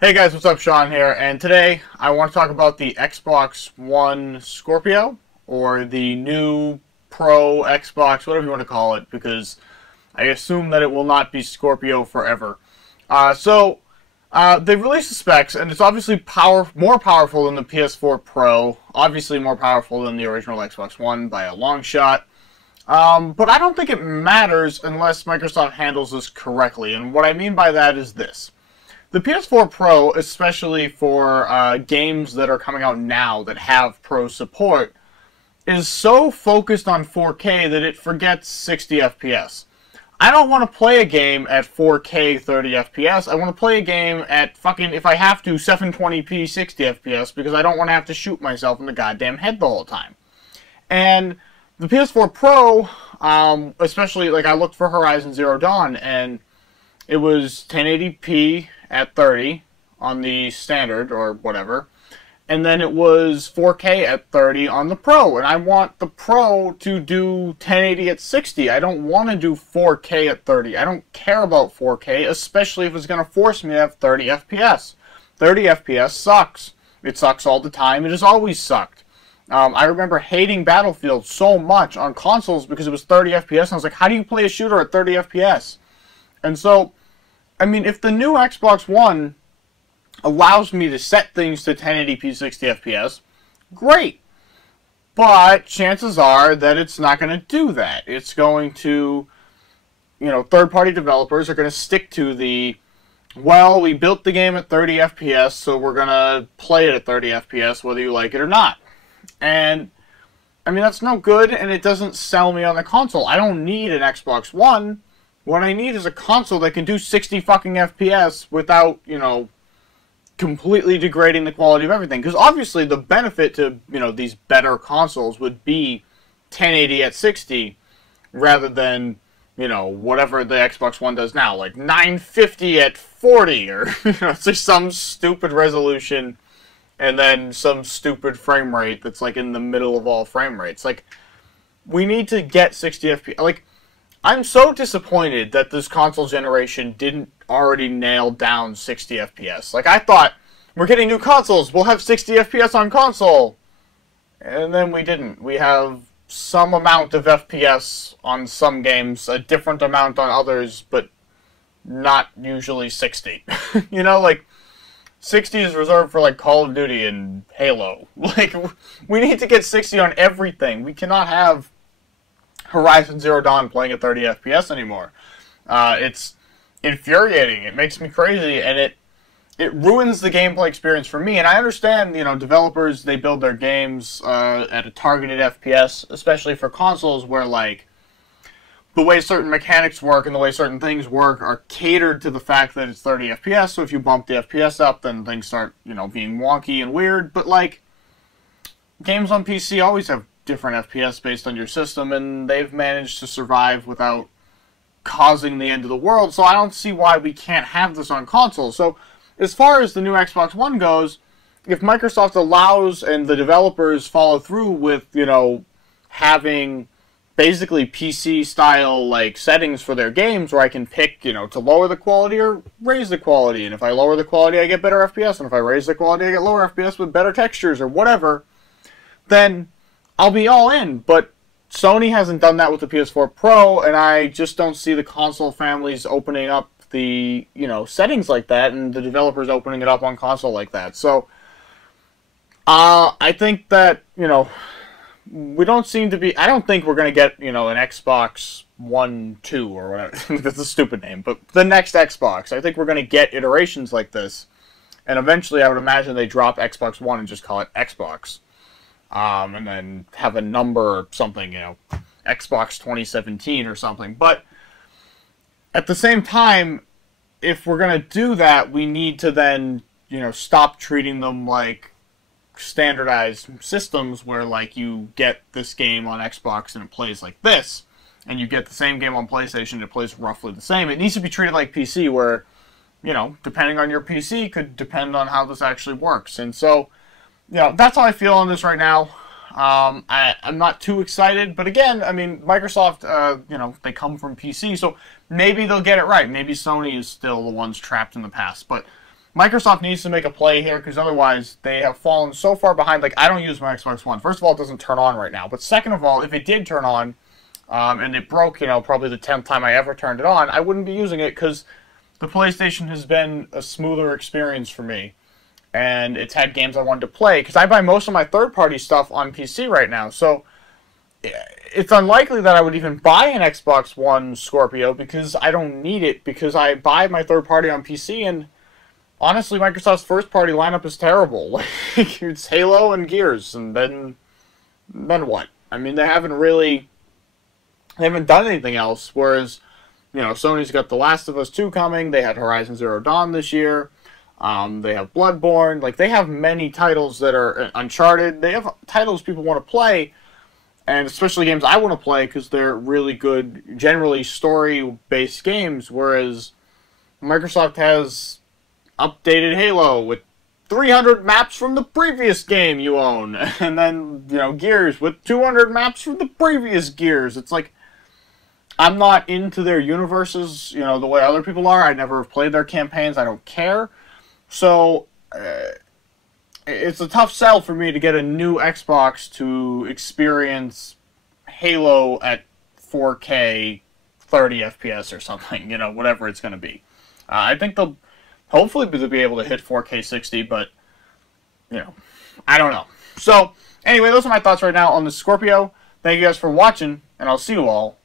Hey guys, what's up? Sean here, and today I want to talk about the Xbox One Scorpio, or the new Pro Xbox, whatever you want to call it, because I assume that it will not be Scorpio forever. They've released the specs, and it's obviously more powerful than the PS4 Pro, obviously more powerful than the original Xbox One by a long shot. But I don't think it matters unless Microsoft handles this correctly, and what I mean by that is this. The PS4 Pro, especially for games that are coming out now that have Pro support, is so focused on 4K that it forgets 60 FPS. I don't want to play a game at 4K 30 FPS. I want to play a game at fucking, if I have to, 720p 60 FPS because I don't want to have to shoot myself in the goddamn head the whole time. And the PS4 Pro, especially, like, I looked for Horizon Zero Dawn, and it was 1080p at 30 on the standard or whatever, and then it was 4K at 30 on the Pro, and I want the Pro to do 1080 at 60. I don't want to do 4K at 30. I don't care about 4K, especially if it's going to force me to have 30 FPS. 30 FPS sucks. It sucks all the time. It has always sucked. I remember hating Battlefield so much on consoles because it was 30 FPS, and I was like, how do you play a shooter at 30 FPS? And so, I mean, if the new Xbox One allows me to set things to 1080p 60 FPS, great. But chances are that it's not going to do that. It's going to, third-party developers are going to stick to the, well, we built the game at 30 FPS, so we're going to play it at 30 FPS whether you like it or not. And, I mean, that's no good, and it doesn't sell me on the console. I don't need an Xbox One. What I need is a console that can do 60 fucking FPS without, completely degrading the quality of everything. Because obviously the benefit to, these better consoles would be 1080 at 60 rather than, whatever the Xbox One does now, like 950 at 40 or, it's just some stupid resolution and then some stupid frame rate that's like in the middle of all frame rates. Like, we need to get 60 FPS. Like, I'm so disappointed that this console generation didn't already nail down 60 FPS. Like, I thought, we're getting new consoles, we'll have 60 FPS on console. And then we didn't. We have some amount of FPS on some games, a different amount on others, but not usually 60. Like, 60 is reserved for, like, Call of Duty and Halo. Like, we need to get 60 on everything. We cannot have Horizon Zero Dawn playing at 30 FPS anymore. It's infuriating. It makes me crazy, and it ruins the gameplay experience for me. And I understand, developers, they build their games at a targeted FPS, especially for consoles where, like, the way certain mechanics work and the way certain things work are catered to the fact that it's 30 FPS, so if you bump the FPS up, then things start, being wonky and weird. But, like, games on PC always have different FPS based on your system, and they've managed to survive without causing the end of the world, so I don't see why we can't have this on console. So, as far as the new Xbox One goes, if Microsoft allows and the developers follow through with, having basically PC-style, like, settings for their games where I can pick, to lower the quality or raise the quality, and if I lower the quality, I get better FPS, and if I raise the quality, I get lower FPS with better textures or whatever, then I'll be all in. But Sony hasn't done that with the PS4 Pro, and I just don't see the console families opening up the, settings like that, and the developers opening it up on console like that. So, I think that, we don't seem to be, I don't think we're going to get, an Xbox One 2 or whatever. That's a stupid name, but the next Xbox. I think we're going to get iterations like this, and eventually I would imagine they drop Xbox One and just call it Xbox. And then have a number or something, Xbox 2017 or something. But at the same time, if we're going to do that, we need to then, stop treating them like standardized systems where, like, you get this game on Xbox and it plays like this, and you get the same game on PlayStation and it plays roughly the same. It needs to be treated like PC where, depending on your PC could depend on how this actually works. And so, that's how I feel on this right now. I'm not too excited, but again, I mean, Microsoft, they come from PC, so maybe they'll get it right. Maybe Sony is still the ones trapped in the past, but Microsoft needs to make a play here, because otherwise they have fallen so far behind. Like, I don't use my Xbox One. First of all, it doesn't turn on right now. But second of all, if it did turn on, and it broke, probably the 10th time I ever turned it on, I wouldn't be using it, because the PlayStation has been a smoother experience for me. And it's had games I wanted to play, because I buy most of my third-party stuff on PC right now. So it's unlikely that I would even buy an Xbox One Scorpio, because I don't need it, because I buy my third-party on PC, and honestly, Microsoft's first-party lineup is terrible. Like, it's Halo and Gears, and then what? I mean, they haven't done anything else, whereas, Sony's got The Last of Us 2 coming, they had Horizon Zero Dawn this year, they have Bloodborne, like, they have many titles that are Uncharted, they have titles people want to play, and especially games I want to play, because they're really good, generally story-based games, whereas Microsoft has updated Halo with 300 maps from the previous game you own, and then, Gears with 200 maps from the previous Gears. It's like, I'm not into their universes, the way other people are. I never have played their campaigns. I don't care. So, it's a tough sell for me to get a new Xbox to experience Halo at 4K, 30 FPS or something, whatever it's going to be. I think they'll hopefully be able to hit 4K 60, but, I don't know. So, anyway, those are my thoughts right now on the Scorpio. Thank you guys for watching, and I'll see you all